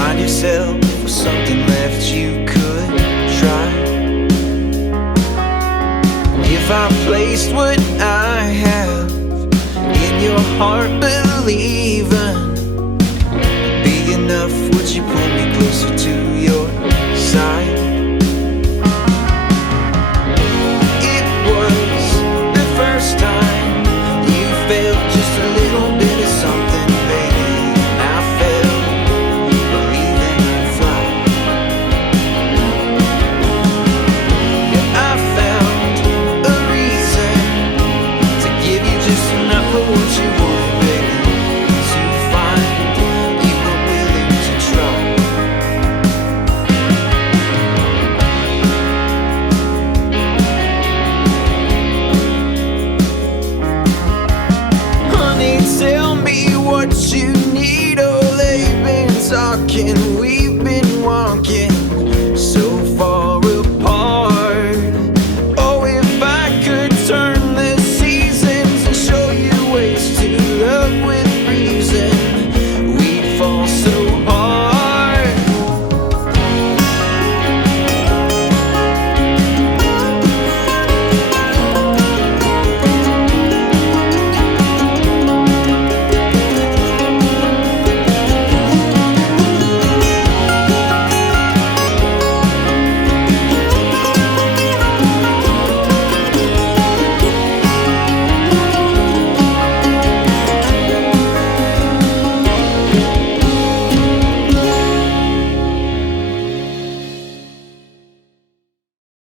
find yourself with something left you could try. If I placed what I have in your heart, believing it'd be enough, would you pull me closer to your